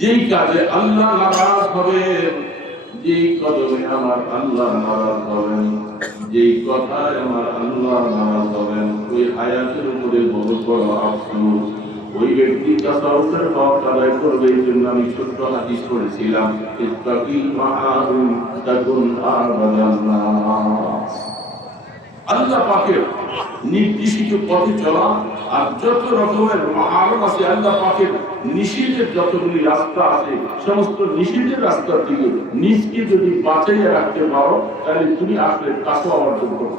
যেই কাজে আল্লাহ নারাজ হবেন, যেই কদমে আমার আল্লাহ নারাজ হবেন, যেই কথায় আমার আল্লাহ নারাজ হবেন, ওই হায়াতের উপরে বড় বড় আফসোস। ওই ব্যক্তি তাসাউফের আদায় করবে, এই জন্য আমি ছোট্ট হাদিস করেছিলাম ইত্তাকি মাআরুম তাকুন আল্লাহ পাকের নির্দেশিত পথে চলা আর যত রকমের আরও আছে, আল্লাহ পাকের নিষেধের যতগুলি রাস্তা আছে, সমস্ত নিষেধের রাস্তার দিকে নিজকে যদি বাঁচাইয়া রাখতে পারো, তাহলে তুমি আসলে কাছে অর্জন করো।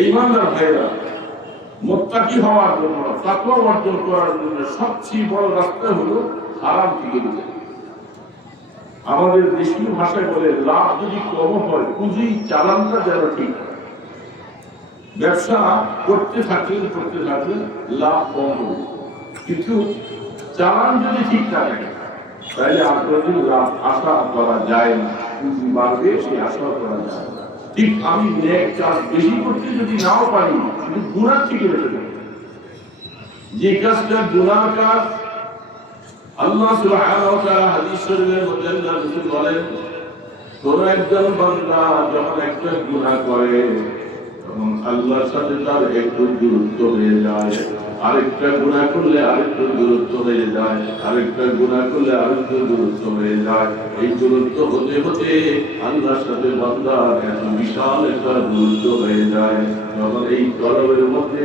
এই মানদার ভাইরা, মোত্তাকি হওয়ার জন্য, তাকওয়া অর্জন করার জন্য সবচেয়ে বড় রাস্তা হলো হারাম থেকে দূরে আমাদের দেশীয় ভাষায় বলে, লাভ যদি কম হয়, পুঁজি চালানটা যেন ঠিক ব্যবসা করতে থাকলেন করতে থাকলেন লাভ কম হবে। কিন্তু চালান যদি ঠিক থাকে, তাহলে আপনাদের লাভ আশা করা যায় না। পুঁজি বাড়বে, সেই আশা করা যায় ঠিক আমি নেক কাজ বেশি করতে যদি নাও পারি কিন্তু গুণার থেকে বেঁচে যাবে যে কাজটা গুণার কাজ, আল্লাহ সুবহানাহু তাআলা হাদিস শরীফের মধ্যে আল্লাহ বলেন, কোন একজন বান্দা যখন একটা গুনাহ করে তখন আল্লাহর সাথে তার একটু দূরত্ব হয়ে যায়। আরেকটা গুণা করলে আরেকটু দূরত্ব হয়ে যায়। আরেকটা গুণা করলে আরেকটু দূরত্ব হয়ে যায়। এই দূরত্ব হতে হতে আল্লাহর সাথে বান্দার এত বিশাল একটা দূরত্ব হয়ে যায়। যখন এই কলমের মধ্যে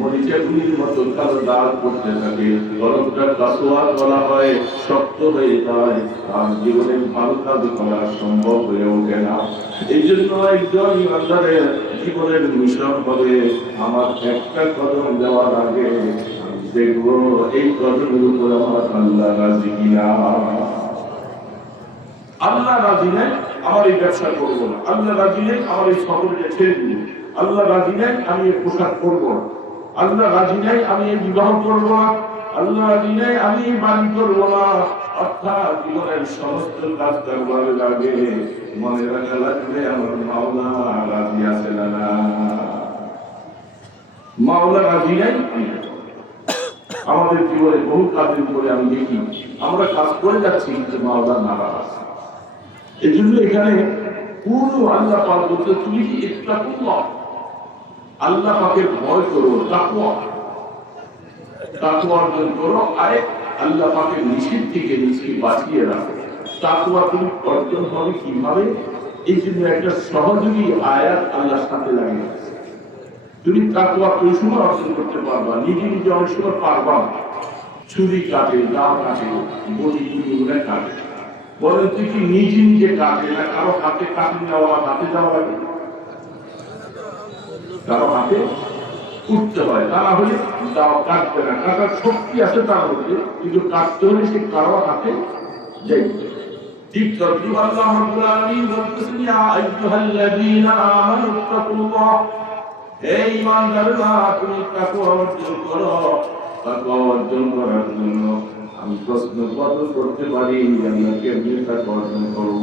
মরিচাগুলির মতো কালো দাগ করতে থাকে। কলমটা কাসোয়া করা হয়, শক্ত হয়ে যায়, আর জীবনে ভালো কাজ করা সম্ভব হয়ে ওঠে না। এই জন্য একজন ইমানদারের জীবনের মিশন হবে। আমার একটা কদম দেওয়ার আগে দেখব এই কদমের উপর আমার আল্লাহ রাজি কিনা। আল্লাহ রাজি নেই, আমার এই ব্যবসা করব না। আল্লাহ রাজি নেই, আমার এই সকলকে ছেড়ে দিব। আল্লাহ রাজি নেই, আমি এই পোশাক করব না। আল্লাহ রাজি নেই, আমি এই বিবাহ করব না। আল্লাহ রাজি নেই, আমি এই বাড়ি করব না। অর্থাৎ জীবনের সমস্ত কাজ করবার লাগে। মনে রাখা লাগবে, আমার মাওলা রাজি আছে না মাওলা রাজি নেই। আমাদের জীবনে বহু কাজের উপরে আমি দেখি, আমরা কাজ করে যাচ্ছি, কিন্তু মাওলা নারাজ আছে। এই জন্য এখানে পুরো আল্লাহ পাক বলতে তুমি কি ইত্তাকুল্লাহ? আল্লাহ পাকের ভয় করো, তাকওয়া। তাকওয়া অর্জন করো আল্লাহ নিষেধ থেকে বাঁচিয়ে রাখো। তাকওয়া তুমি অর্জন হবে কীভাবে? এই জন্য একটা সহযোগী আয়াত আল্লাহর সাথে লাগিয়ে তুমি তাকওয়া কোন সময় অর্জন করতে পারবা? নিজে নিজে অনেক সময় পারবা। ছুরি কাটে দা কাটে ওগুলো কাটে। বলেন, তুই কি নিজে নিজে কাটে না? কারও হাতে কাটে যাওয়া হাতে যাওয়া লাগে? কারও হাতে উঠতে হয় তা না হলে দাও কাটবে না। কাটার শক্তি আছে তার মধ্যে, কিন্তু কাটতে হলে সে কারও হাতে যাইতে ঠিক তুমি অর্জন অর্জন করার জন্য আমি প্রশ্ন করতে পারি আমরা কেমনি অর্জন করব?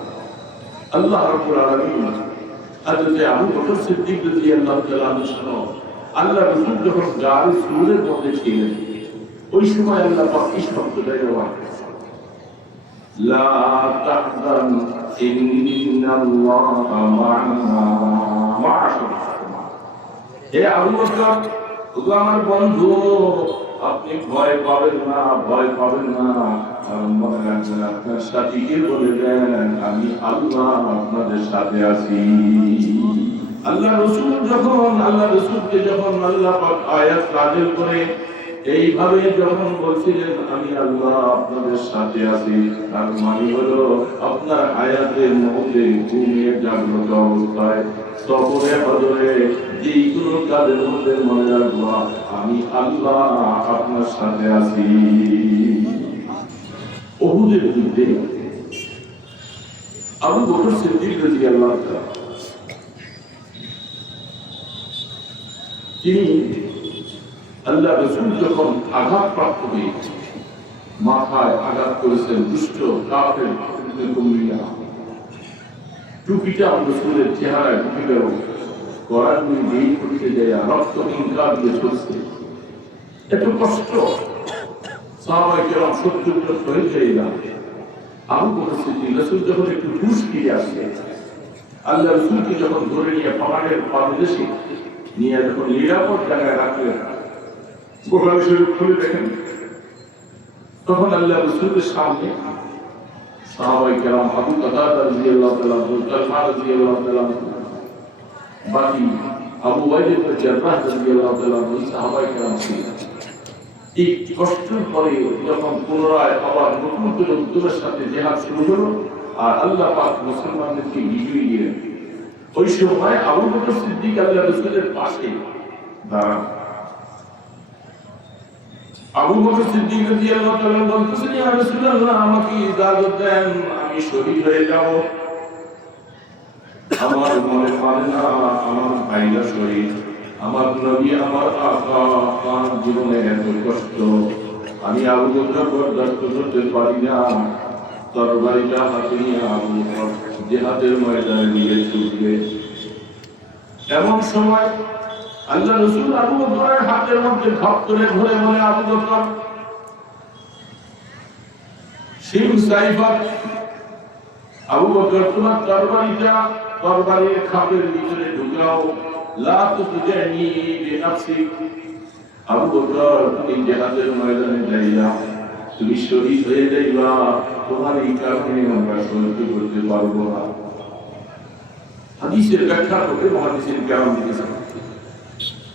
আল্লাহ রাব্বুল আলামিন হযরত আবু বকর সিদ্দিক রাদিয়াল্লাহু তাআলা শোনো আল্লাহ রাসূল যখন গাড়ি সুরের মধ্যে ছিলেন, ওই সময় আল্লাহ পাক এই শব্দটা ব্যবহার লা তাহজান ইন্নাল্লাহা মা'ানা মা শব্দটা হে আবু বকর ওগো আমার বন্ধু। আপনি ভয় পাবেন না, ভয় পাবেন না। আপনার রাখবেন আপনার বলে দেন? আমি আল্লাহ আপনাদের সাথে আছি। আল্লাহ রসুল যখন, আল্লাহ রসুলকে যখন আল্লাহ আয়াত নাযিল করে এইভাবে যখন বলছিলেন, আমি আল্লাহ আপনাদের সাথে আছি। তার মানে হলো, আপনার আয়াতের মধ্যে ঘুমিয়ে জাগ্রত অবস্থায় সফরে হজরে যে কোনো কাজের মধ্যে মনে রাখব, আমি আল্লাহ আপনার সাথে আছি। বহুদের যুদ্ধে আবু বকর সিদ্দিক রাদিয়াল্লাহু তাআলা তিনি আল্লাহ রসুল যখন আঘাত প্রাপ্ত হয়েছে মাথায় আঘাত করেছেন, দুষ্ট কাপের টুপিটা রসুলের চেহারায় ঢুকে করতে যায়, রক্ত দিয়ে চলছে। এত কষ্ট। সাহাবাই কেরম শত্রুগ্রস্ত হয়ে যায় না আবু বকর সিদ্দিক রসুল যখন একটু হুশ ফিরে আসে আল্লাহ রসুলকে যখন ধরে নিয়ে পাহাড়ের পাদদেশে নিয়ে যখন নিরাপদ জায়গায় রাখলেন তখন আল্লাহ সামনে সাহাবাই কেরাম আবু কাতাদা রাদিয়াল্লাহু তাআলা সালমান রাদিয়াল্লাহু তাআলা বাকি আবু ওয়াইদ ইবনে জাররাহ রাদিয়াল্লাহু তাআলা সাহাবাই কেরাম এই কষ্টের পরে যখন পুনরায় আবার নতুন করে উদ্যোগের সাথে জেহাদ শুরু হলো আর আল্লাহ পাক মুসলমানদেরকে বিজয়ী দিলেন। ওই সময় আবু বকর সিদ্দিক আল্লাহ রসুলের পাশে দাঁড়ান। আবু বকর সিদ্দিক রাদিয়াল্লাহু তাআলা বলতেছেন, ইয়া রাসূলুল্লাহ, আমাকে ইজাজত দেন, আমি শহীদ হয়ে যাব। আমার মনে না, আমার ভাইরা শহীদ, আমার নবী, আমার আকা তার জীবনে এত কষ্ট। আমি আবু বকর বরদাস্ত করতে পারি না। তরবারিটা হাতে নিয়ে আবু বকর জিহাদের ময়দানে নিয়ে ছুটবে। এমন সময় আল্লাহ রসুল আবু বকরের হাতের মধ্যে করে বলে, আবু বকর আবু বকর, তোমার তরবারিটা তরবারির খাপের ভিতরে ঢুকাও। লা আবু বকর, তুমি ময়দানে যাইয়া তুমি শহীদ হয়ে যাইবা। তোমার এই কারণে আমরা সহ্য করতে পারব না। হাদিসের ব্যাখ্যা করে মহাদিসের কেরাম দিয়েছেন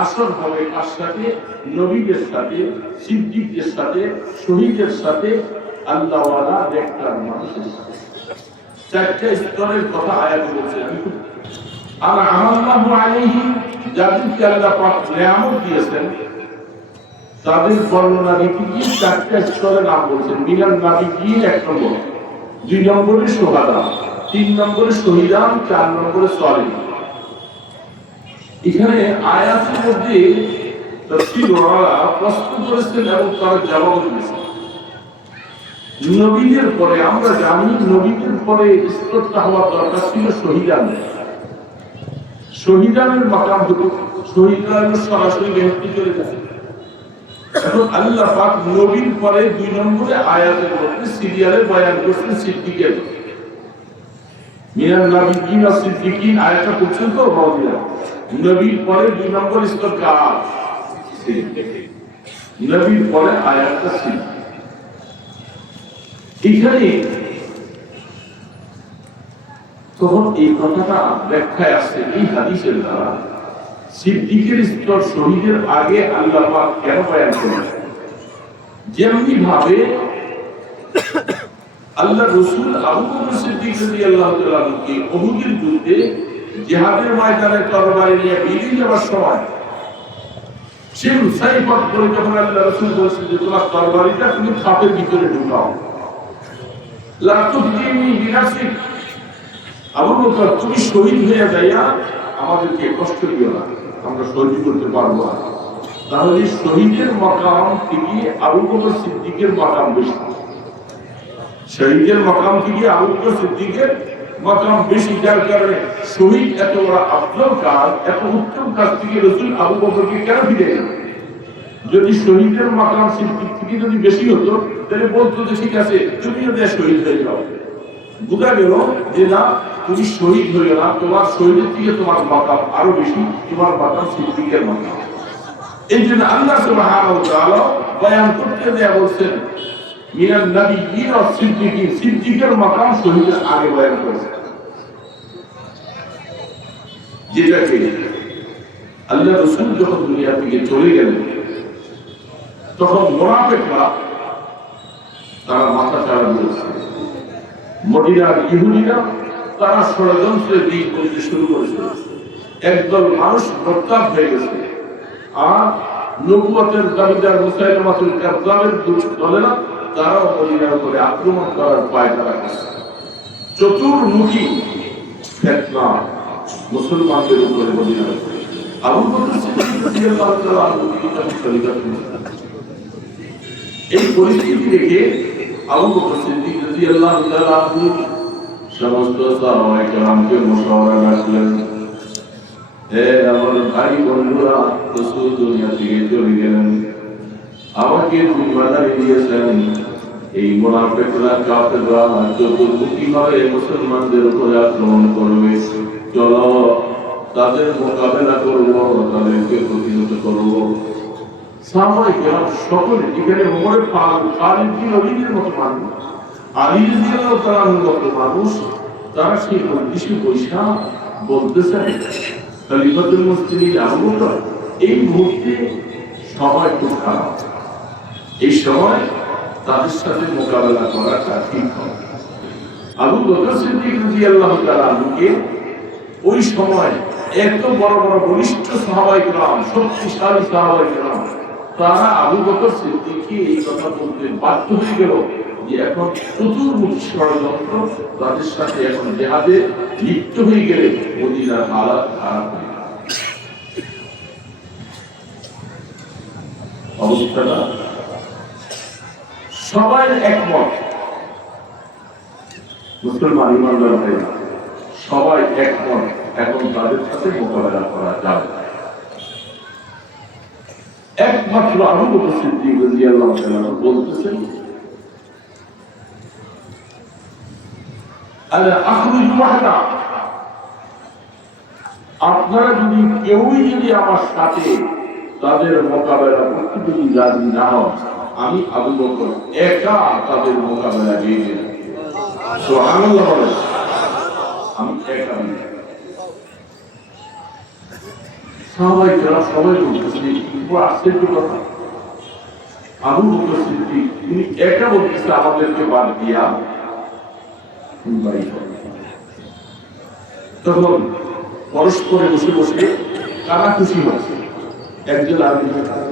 আসর হবে কার সাথে নবীদের সাথে, সিদ্দিকদের সাথে, শহীদের সাথে, আল্লাহওয়ালা মানুষের সাথে। চারটে কথা আয়াত বলছে। আমি আর যাদেরকে আল্লাহ পাক নিয়ামত দিয়েছেন, তাদের বর্ণনা নীতি কি? চারটে স্তরে নাম বলছেন। মিলান নাবি কি এক নম্বর। দুই নম্বরে সোহাদা তিন নম্বরে শহীদান, চার নম্বরে সরি এখানে আয়াতের মধ্যে প্রশ্ন করেছেন এবং তার জবাব নবীদের পরে, আমরা জানি নবীদের পরে স্তরটা হওয়ার দরকার ছিল শহীদান। শহীদানের মাকাম শহীদান সরাসরি গেছে এখন আল্লাহ পাক নবীর পরে দুই নম্বরে আয়াতের মধ্যে সিরিয়ালে বয়ান করছেন সিদ্দিকের। মিনাল নাবিয়িন ওয়া সিদ্দিকিন, আয়াতটা পড়ছেন তো? বাউদিয়া নবীর পরে দুই নম্বর স্তর কার? নবীর পরে আয়াতটা সিদ্দিক। এখানে তখন এই কথাটা ব্যাখ্যায় আসছে, এই হাদিসের দ্বারা। সিদ্দিকের স্তর শহীদের আগে আল্লাহ কেন বয়ান করেন? যেমনি ভাবে আল্লাহ রসুল আবু সিদ্দিক রাদিয়াল্লাহু তাআলা যুদ্ধে জিহাদের ময়দানে তরবারি নিয়ে বেরিয়ে যাওয়ার সময় করে যখন আল্লাহ রসুল যে, তোমার তরবারিটা তুমি খাপের ভিতরে ঢুকাও। আবু বকর, তুমি শহীদ হয়ে যাইয়া আমাদেরকে কষ্ট দিও না, আমরা করতে পারব না। তাহলে শহীদের মাকাম থেকে আবু বকর সিদ্দিকের মাকাম বেশি। শহীদের মাকাম থেকে আবু বকর সিদ্দিকের মাকাম বেশি যার কারণে শহীদ এত বড় আফজল কাজ, এত উত্তম কাজ থেকে রসুল আবু বকরকে কেন ফিরে যদি শহীদের মাকাম থেকে যদি বেশি হতো, তাহলে বলতো যে ঠিক আছে, তুমিও দেশ শহীদ হয়ে যাও। বোঝা গেল যে না, তুমি শহীদ হইও না, তোমার শহীদের থেকে তোমার মাকাম আরও বেশি, তোমার মাকাম সিদ্দিকের মাকাম এই জন্য আল্লাহ সুবহানাহু ওয়া তাআলা বয়ান করতে দেয়া বলছেন মিনান নবীন ও সিদ্দিকিন সিদ্দিকের মাকাম শহীদের আগে বয়ান করেছে। যেটাকে আল্লাহ রসুল যখন দুনিয়া থেকে চলে গেলেন, তখন মোনাফেকরা তারা মাথা চাড়া দিয়েছে। মদিনার ইহুদিরা তারা ষড়যন্ত্রের দিক করতে শুরু করেছে। একদল মানুষ প্রত্যাপ হয়ে গেছে। আর নবুয়তের দাবিদার মুসাইলামাতুল কাযযাবের দলেরা তারাও মদিনার উপরে আক্রমণ করার পায় তারা করছে চতুর্মুখী ফেতনা মুসলমানদের উপরে মদিনার উপরে। এই পরিস্থিতি দেখে আবু বকর সিদ্দিক রাদিয়াল্লাহু তাআলা সমস্ত সাহাবায়ে কেরামকে মুশাওয়ারা রাখলেন হে আমার ভাই বন্ধুরা, রাসূল দুনিয়া থেকে চলে গেলেন। আমাকে জিম্মাদারি দিয়েছেন। এই মুনাফিকরা কাফেররা চতুর্মুখী ভাবে মুসলমানদের উপরে আক্রমণ করবে। চলো তাদের মোকাবেলা করব তাদেরকে প্রতিহত করব। সাহাবাই কেরাম সকলে এখানে ওমরে ফারুক খালিদ ওয়ালিদের মতো মানুষ আলী রাদিয়াল্লাহু তাআলার মতো মানুষ, তারা সেই মজলিসে বৈশা বলতেছেন খলিফাতুল মুসলিমিন আবু এই মুহূর্তে সবাই খুব খারাপ এই সময় তাদের সাথে মোকাবেলা করাটা ঠিক হবে আবু বকর সিদ্দিক রাদিয়াল্লাহু তাআলা আনহুকে ওই সময় এত বড় বড় বলিষ্ঠ সাহাবাই کرام শক্তিশালী সাহাবাই کرام তারা আবু বকর সিদ্দিককে এই কথা বলতে বাধ্য হয়ে গেল যে এখন চতুর্মুখী ষড়যন্ত্র তাদের সাথে এখন জেহাদে লিপ্ত হয়ে গেলে মদিনার হালাত খারাপ হয়ে গেল। অবস্থাটা সবাই একমত। মুসলমান ইমানদার ভাই সবাই একমত এখন তাদের সাথে মোকাবেলা করা যাবে একমাত্র আবু বকর সিদ্দিক রাদিয়াল্লাহু বলতেছেন আপনারা যদি কেউই যদি আমার সাথে তাদের মোকাবেলা করতে যদি রাজি না হন আমি আবু বকর একা তাদের মোকাবেলা দিয়ে দিলাম। আমি একা বলতেছে আমাদেরকে বাদ দিয়া? তখন পরস্পরে বসে বসে কারা খুশি হচ্ছে। একজন আরেকজন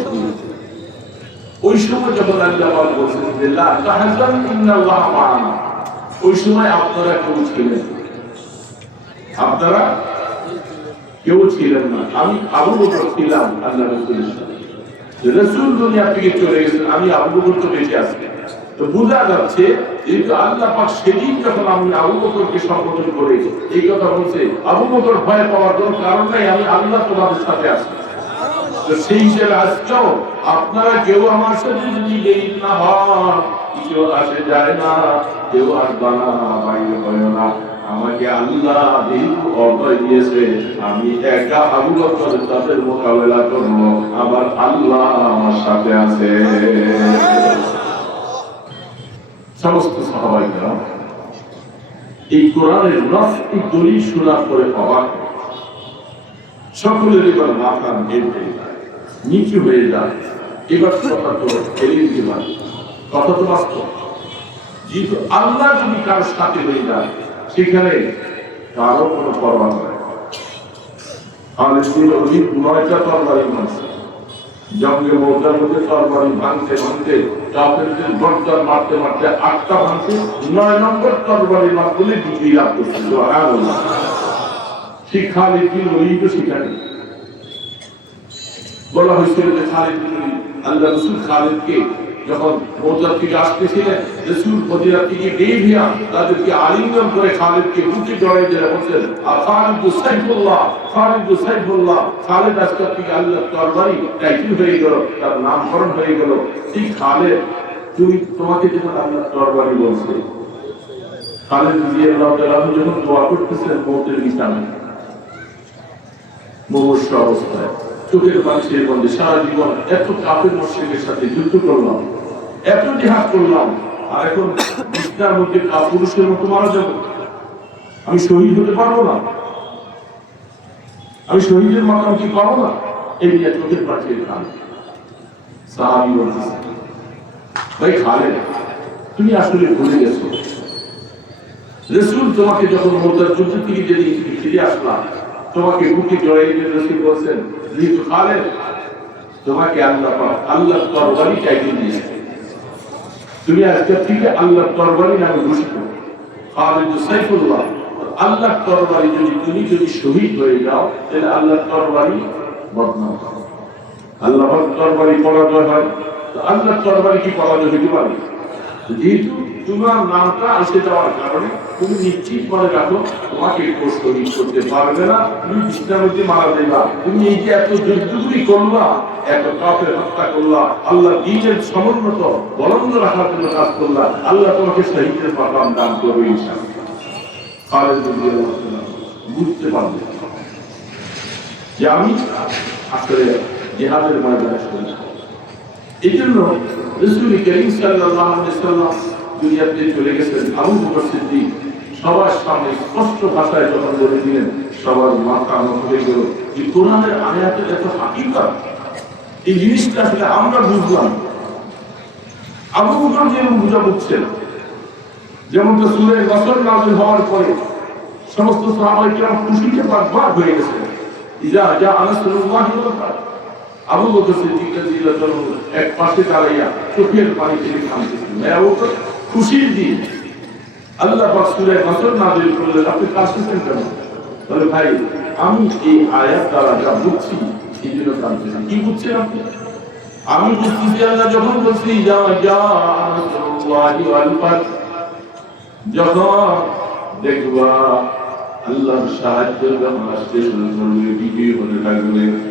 ওই সময় যখন আল্লাহ বলছেন মা'ানা ওই সময় আপনারা কেউ ছিলেন? আপনারা কেউ ছিলেন না। আমি আবু ছিলাম আল্লাহ দুনিয়া থেকে চলে গেছেন, আমি তো বেঁচে তো বোঝা যাচ্ছে, যেহেতু আল্লাহ পাক সেদিন যখন আমি আবু বকরকে করে, এই কথা বলছে ভয় পাওয়ার কোনো কারণ নাই, আমি আল্লাহ তোমাদের সাথে আছি। আপনারা কেউ আমার সাথে যদি না হন আসে যায় না, কেউ আসবা না, বাইরে না। আমাকে আল্লাহ দিয়েছে। আমি একা আবু বকর তাদের মোকাবেলা করব। আমার আল্লাহ আমার সাথে আছে। সমস্ত সাহাবাইরা এই কোরআনের নাস্তিক দলিল শোনার পরে অবাক সকলের এবার মাথা যায় নিচু হয়ে যায়। এবার কথা তো এড়িয়ে দিলাম কথা তো বাস্তব। যেহেতু আল্লাহ যদি কারোর সাথে হয়ে যায়, সেখানে কারও কোনো পরোয়া ছিল অধিক নয়টা তরবারি মানছে জঙ্গে মৌজার মধ্যে তরবারি ভাঙতে ভাঙতে গর্দার মারতে মারতে আটটা ভাঙতে নয় নম্বর তরবারির মাধ্যমে বিজয়ী লাভ করছিল সুবহানাল্লাহ। সেই খালিদ বিন ওলিদ তো সেখানে। বলা হয়েছিল যে খালিদ আল্লাহ রসুল খালিদকে যখন মৌজার থেকে আসতেছিলেন, রসুল মদিনা থেকে বের হইয়া তাদেরকে আলিঙ্গন করে খালিদকে বুকে জড়াই দিয়ে বলছেন, আর খালিদ সাইফুল্লাহ খালিদ সাইফুল্লাহ, খালিদ আজকাল থেকে আল্লাহ তরবারি টাইটেল হয়ে গেল, তার নামকরণ হয়ে গেল। সেই খালেদ, তুমি তোমাকে যখন আল্লাহ তরবারি বলছে। খালেদ রাদিয়াল্লাহু তাআলা যখন দোয়া করতেছেন মৌতের বিছানায় মুমূর্ষ অবস্থায়। চোখের বাঁচিয়ে বন্ধে সারা জীবন এত কাপের মসজিদের সাথে যুদ্ধ করলাম, এত জিহাদ করলাম, আর এখন বিছনার মধ্যে কাপুরুষের মতো মারা যাব। আমি শহীদ হতে পারব না। আমি শহীদের মাকাম কি পাবো না? এই নিয়ে চোখের বাঁচিয়ে খান। সাহাবি ভাই খালেদ, তুমি আসলে ভুলে গেছো। রসুল তোমাকে যখন মোতার যুদ্ধ থেকে যেদিন ফিরে আসলাম তোমাকে বুকে জড়াই দিয়ে বলছেন তোমাকে আল্লাহ আল্লাহ তরবারি চাইতে দিয়েছে তুমি আজকে থেকে আল্লাহ তরবারি নামে ঘোষিত। খালেদ সাইফুল্লাহ আল্লাহ তরবারি যদি তুমি যদি শহীদ হয়ে যাও, তাহলে আল্লাহ তরবারি বদনাম। আল্লাহ তরবারি পরাজয় হয়। আল্লাহ তরবারি কি পরাজয় হইতে পারে? যেহেতু তোমার নামটা এসে যাওয়ার কারণে তুমি নিশ্চিত মনে রাখো, তোমাকে শহীদ করতে পারবে না, তুমি বিষ্ণামতি মারা দেবা তুমি এই যে এত যুদ্ধগুলি করলা, এত কাপের হত্যা করলা, আল্লাহ দিনের সমুন্নত বলন্দ রাখার জন্য কাজ করলা, আল্লাহ তোমাকে শহীদের মাকাম দান করবে বুঝতে পারবে। যে আমি আসলে জেহাদের ময়দানে হব। এই রসুল করিম সাল্লাল্লাহু আলাইহি সাল্লাম দুনিয়াতে চলে গেছেন। আবু বকর সিদ্দিক সবার সামনে স্পষ্ট ভাষায় যখন বলে দিলেন। সবার মাথা নত হয়ে গেল যে কোরআনের আয়াতের এত হাকিকত, এই জিনিসটা আসলে আমরা বুঝলাম। আবু বকর যেমন বুঝা বুঝছেন যেমন তো সুরে বছর নাজিল হওয়ার পরে সমস্ত সাহাবাই কেরাম খুশিতে বাগবাগ হয়ে গেছে। ইজা যা আনাসুল্লাহ আবু বকর সিদ্দিক রাদিয়াল্লাহু এক পাশে দাঁড়াইয়া চোখের পানি আবু বকর খুশির দিন। আল্লাহ পাক সূরা নাজিল করলেন। আপনি কেন? বলে, ভাই, আমি এই আয়াত দ্বারা যা বুঝছি, এই জন্য কি বুঝছেন আপনি? আমি বুঝতেছি আল্লাহ যখন বলছি যা যা ওয়াল যখন দেখবা আল্লাহর সাহায্য যখন থাকবে।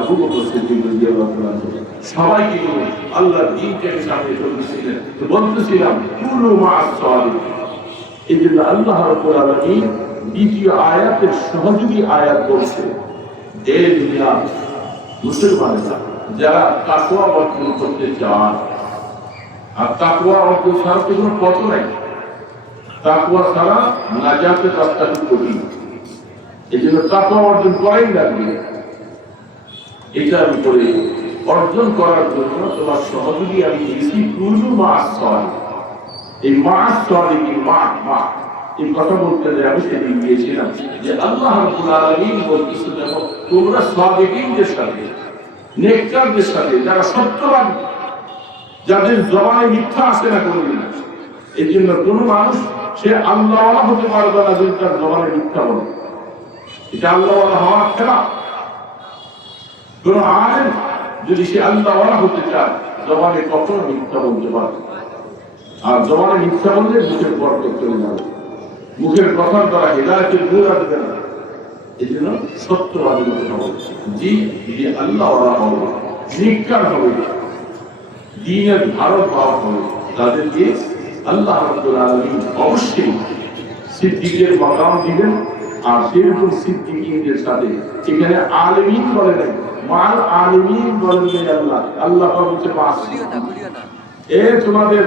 আবু আল্লাহ দ্বিতীয় আয়াতের সহযোগী আয়াত বলছে মুসলমানেরা, যারা তাকওয়া অর্জন করতে চান, আর তাকওয়া অর্জন ছাড়া তো কোনো পথ নাই। তাকওয়া ছাড়া নাজাতের রাস্তাটি কঠিন। এই জন্য তাকওয়া অর্জন করাই লাগবে। এটার উপরে অর্জন করার জন্য তোমার সহযোগী আমি দিয়েছি কুলু মাস এই মাস কি মা? মা। এই কথা বলতে যে আমি সেদিন গিয়েছিলাম। যে আল্লাহ রাব্বুল বলতেছে, দেখো, তোমরা সাদিকিনদের সাথে, নেককারদের সাথে, যারা সত্যবাদী, যাদের জবানে মিথ্যা আসে না কোনোদিন এই জন্য কোনো মানুষ সে আল্লাহওয়ালা হতে পারবে না যদি তার জবানে মিথ্যা বলে। এটা আল্লাহওয়ালা হওয়ার খেলা কোন আলেম যদি সে আল্লাহওয়ালা হতে চায়, জবানে কখনো মিথ্যা বলতে পারে। আর জবানে মিথ্যা বললে মুখের বরকত চলে যাবে। মুখের কথার দ্বারা হেদায়তের নূর আসবে না। এই জন্য সত্যবাদী হতে হবে জি জি, আল্লাহ ওরা হবে। নিকার হবে। দিনের ধারক পাওয়া হবে। তাদেরকে আল্লাহ রাব্বুল আলামিন অবশ্যই সিদ্দিকের মাকাম দিবেন। আর সেরকম সিদ্দিকদের সাথে। এখানে আলমিন বলে নাই মাল আলমিন নাই আল্লাহ। আল্লাহ না এ তোমাদের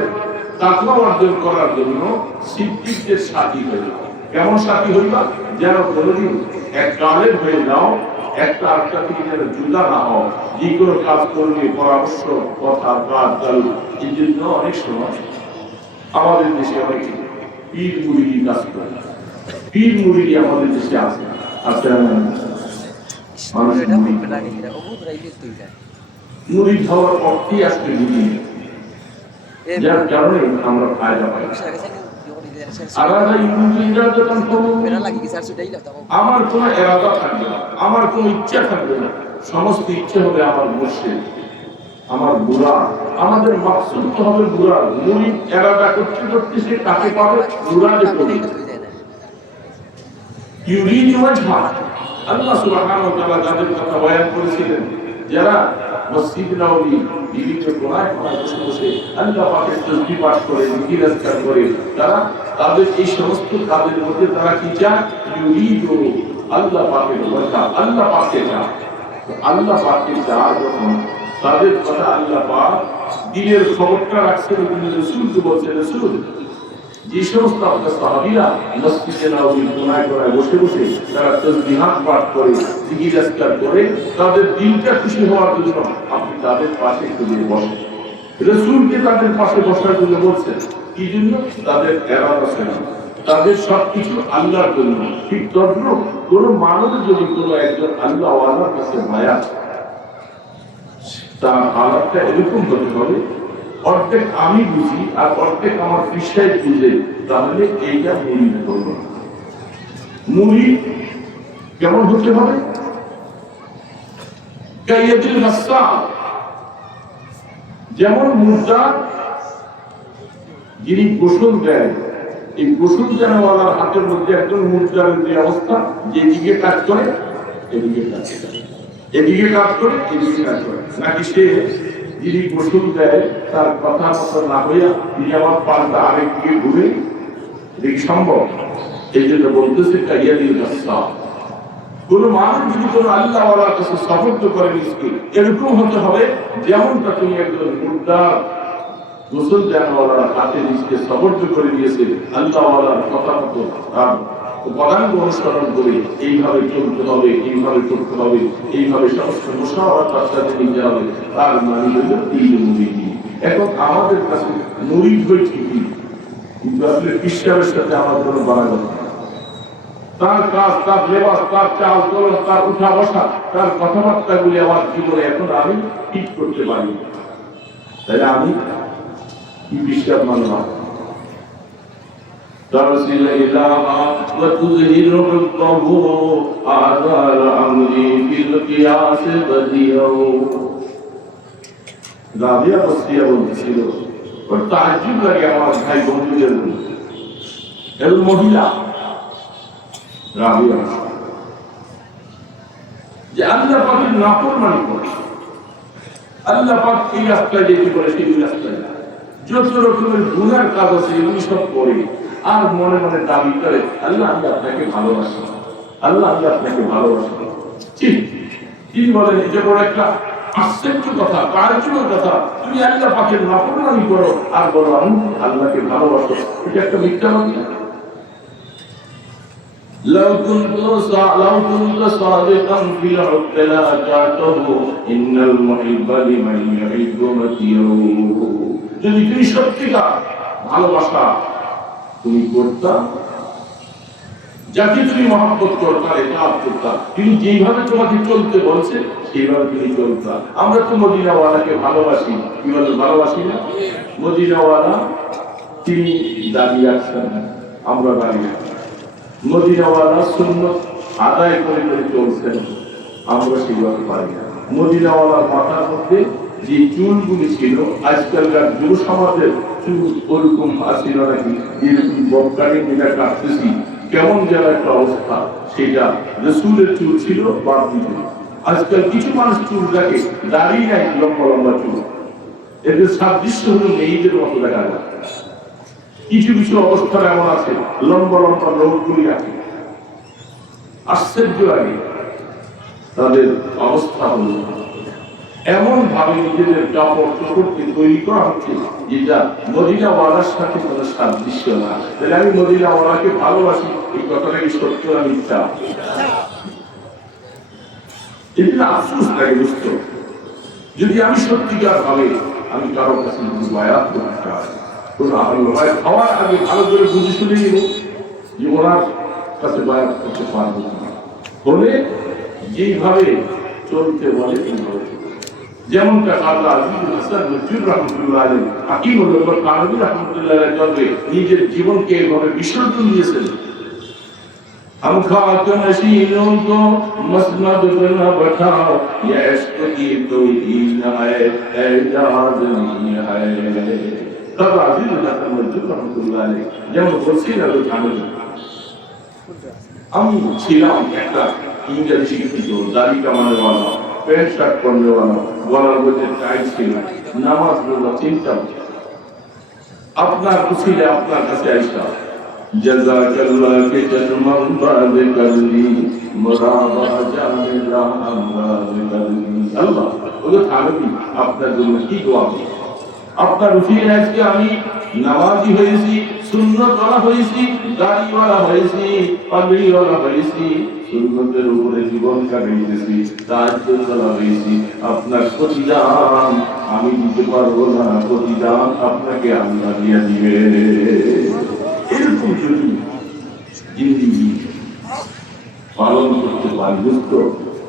তাকওয়া অর্জন করার জন্য সিদ্দিকদের সাথী হইল কেমন সাথী হইবা? যেন কোনোদিন এক কালের হয়ে যাও একটা আটটা থেকে যেন জুদা না হও। যে কোনো কাজ করবে পরামর্শ কথা কাজ চালু এই জন্য অনেক সময় আমাদের দেশে অনেক পীর মুড়ি কাজ করে। আমাদের দেশে আছে। আমরা কোনো এরাদা থাকবে না, আমার কোনো ইচ্ছা থাকবে না। সমস্ত ইচ্ছে হবে আমার বসে আমার বুড়া, আমাদের মাকসুদ হবে বুড়া। মুড়ি এরাদা করতে করতে সে কাকে পাবে? বুড়া ইউরিন ওয়াজহা আল্লাহ সুবহানাহু ওয়া তাআলা যাদের কথা বয়ান করেছিলেন। যারা মসজিদ নববী বিভিন্ন কোনায় কোনায় বসে আল্লাহ পাকের তাসবিহ পাঠ করে, জিকির আজকার করে, তারা তাদের এই সমস্ত কাজের মধ্যে তারা কি চায়? ইউরিদু। আল্লাহ পাকের ওয়াজহা আল্লাহ পাকে চায়। আল্লাহ পাকে চায় যখন তাদের কথা আল্লাহ পাক দিলের খবরটা রাখছেন। তিনি রসুলকে বলছেন, রসুল যে সমস্ত আপনার সাহাবীরা মসজিদে বসে বসে তারা তাসবিহাত পাঠ করে করে, তাদের দিলটা খুশি হওয়ার জন্য আপনি তাদের পাশে একটু গিয়ে বসেন। রসুলকে তাদের পাশে বসার জন্য বলছেন, কি জন্য? তাদের এরাদা ছিল তাদের সবকিছু আল্লাহর জন্য। ঠিক তদ্রুপ কোন মানুষ যদি কোনো একজন আল্লাহ আল্লাহর কাছে মায়া তার হালাতটা এরকম হতে হবে অর্ধেক আমি বুঝি আর অর্ধেক আমার পৃষ্ঠায় বুঝে, তাহলে এইটা মুড়ি করব মুড়ি কেমন হতে হবে? যেমন মুদ্রা যিনি গোসল দেন, এই গোসল দেনওয়ালার হাতের মধ্যে একজন মুদ্রার যে অবস্থা যেদিকে কাজ করে, এদিকে কাজ করে। এদিকে কাজ করে, এদিকে কাজ করে। নাকি সে যিনি গোসল দেয়, তার কথা মতো না হইয়া তিনি আবার পাল্টা আরেক দিকে ঘুরে সম্ভব, এই জন্য বলতেছে কাইয়া দিল কোন মানুষ যদি কোন আল্লাহ কাছে সফর্দ করে নিজকে, এরকম হতে হবে যেমনটা তুমি একজন মুদ্রার গোসল হাতে নিজকে সফর্দ করে দিয়েছে আল্লাহ ওয়ালার কথা মতো উপাদান অনুসরণ করে এইভাবে চলতে হবে, এইভাবে চলতে হবে, এইভাবে সমস্ত মুসাওয়ার নিতে হবে, তার মানে তিন মুরিদি এখন আমাদের কাছে মুরিদ হয়ে ঠিকই কিন্তু আসলে বিশ্বাসের সাথে আমার কোনো বাড়া তার কাজ, তার লেবাস, তার চাল চলন তার উঠা বসা, তার কথাবার্তা গুলি আমার জীবনে এখন আমি ঠিক করতে পারি তাই আমি কি বিশ্বাস মানলাম ترسل إلها وتظهر حبه آثار أمري في القياس بديع রাবিয়া বসিয়া বলছিল ওর তাজ্জুব লাগে আমার ভাই বন্ধুদের এবং মহিলা রাবিয়া যে আল্লাহ পাকের নাফরমানি করে আল্লাহ পাক এই রাস্তায় যেতে করে সেই রাস্তায় যায়। যত রকমের গুনার কাজ আছে এগুলি সব করে আর মনে মনে দাবি করে আল্লাহ আমি আপনাকে ভালোবাসি আল্লাহ আমি আপনাকে ভালোবাসি ঠিক তিনি বলেন এটা বড় একটা আশ্চর্য কথা কার্যকর কথা তুমি আল্লাহ পাকের নাফরমানি করো আর বলো আমি আল্লাহকে ভালোবাসো এটা একটা মিথ্যা কথা لو كنت صا- لو كنت صادقا في الحب لأتعته إن المحب لمن يحب مطيعه যদি তুমি সত্যিকার ভালোবাসা তুমি করতা, যাকে তুমি মহাব্বত করতা এটাপ করতা, তিনি যেইভাবে তোমাকে চলতে বলছে, সেইভাবে তুমি চলতা। আমরা তো মদিনাওয়ালাকে ভালোবাসি, কি বলে ভালোবাসি না? মদিনাওয়ালা, তিনি দাঁড়িয়ে আছেন আমরা দাঁড়িয়ে আছি মদিনাওয়ালা সুন্নত আদায় করে করে চলছেন, আমরা সেইভাবে পারি না। মদিনাওয়ালার মাথার মধ্যে যে চুলগুলি ছিল, আজকালকার যুব সমাজের চুল ওরকম আসছিল নাকি? যেরকম বক্কাকে যেটা কাটতেছি, কেমন যেন একটা অবস্থা, সেটা রসুলের চুল ছিল বা দিতে আজকাল কিছু মানুষ চুল রাখে দাড়ি নাই, লম্বা লম্বা চুল। এদের সাদৃশ্য হলো মেয়েদের মতো দেখা যায়। কিছু কিছু অবস্থা এমন আছে, লম্বা লম্বা লোকগুলি আছে। আশ্চর্য লাগে, তাদের অবস্থা হলো। এমন ভাবে নিজেদের কাপড় চোপড়কে তৈরি করা হচ্ছে যেটা মদিনা ওয়ালার সাথে কোনো সাদৃশ্য না। তাহলে আমি মদিনা ওয়ালাকে ভালোবাসি, এই কথাটা কি সত্য না মিথ্যা? এটা আফসোস লাগে, বুঝতো? যদি আমি সত্যিকার ভাবে আমি কারও কাছে বায়াত করতে চাই, কোনো আল্লাহ খাওয়ার আগে ভালো করে বুঝে শুনে নিব যে ওনার কাছে বায়াত করতে পারব না হলে যেইভাবে চলতে বলে এইভাবে যেমন নিজের জীবনকে এভাবে বিসর্জন দিয়েছেন ہم خاک نشینوں کو مسند بنا بٹھاؤ یہ عشق کی کوئی چیز نہ ہے اعجاز نہیں ہے تب عزیز اللہ کا مجد رحمت اللہ علیہ جب فرسی نہ دکھانے لگا ہم چھلام کہتا انگلیسی کی جو داری کمانے والا پیٹ شرٹ پڑھنے والا گولر مجھے ٹائٹ کی نماز بولا تین چاہتا اپنا کسی نے اپنا کسی عشقہ جزاک اللہ کے جنمم بعد کرنی مرابا جانے راہ باز کرنی اللہ اگر عربی اپنا ضرور کی دعا اپنا رفیر ہے اس کے آمی نوازی ہوئی سی সুন্নতওয়ালা হয়েছি দাড়িওয়ালা হয়েছি পাগড়িওয়ালা হয়েছি, সুন্নতের উপরে জীবন কাটাইতেছি তাজ্জুদওয়ালা হয়েছি আপনার প্রতিদান, আমি দিতে পারব না, প্রতিদান আপনাকে আল্লাহ দিয়ে দিবে। এরকম যদি জিন্দিগি পালন করতে পারি, বুঝতো?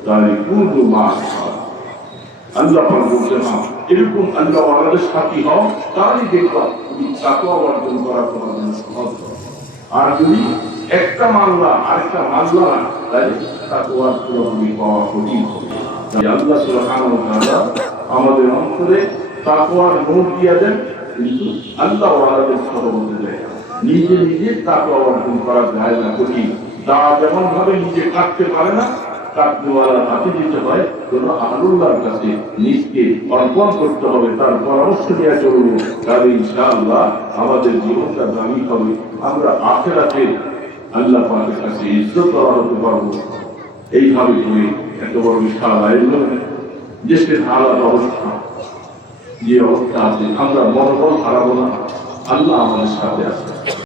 তাহলে পূর্ণ মাস হ্যাঁ, এরকম সহজ আর যদি একটা আমাদের অন্তরে তাকওয়ার নোট দিয়ে দেন কিন্তু আল্লাহ ওয়ালাদের নিজে নিজে তাকওয়া অর্জন করা যায় না কঠিন। তা যেমন ভাবে নিজে কাটতে পারে না কাটনেওয়ালার হাতে দিতে হয় কোন আল্লাহর কাছে নিজকে অর্পণ করতে হবে তার পরামর্শ দেওয়া চলবো তাহলে ইনশাআল্লাহ আমাদের জীবনটা দামি হবে আমরা আখেরাতে আল্লাহ পাকের কাছে ইজ্জত হতে পারব এইভাবে করে এত বড় বিশাল আয়োজন দেশের হালাত অবস্থা যে অবস্থা আছে আমরা মনোবল হারাবো না আল্লাহ আমাদের সাথে আছে।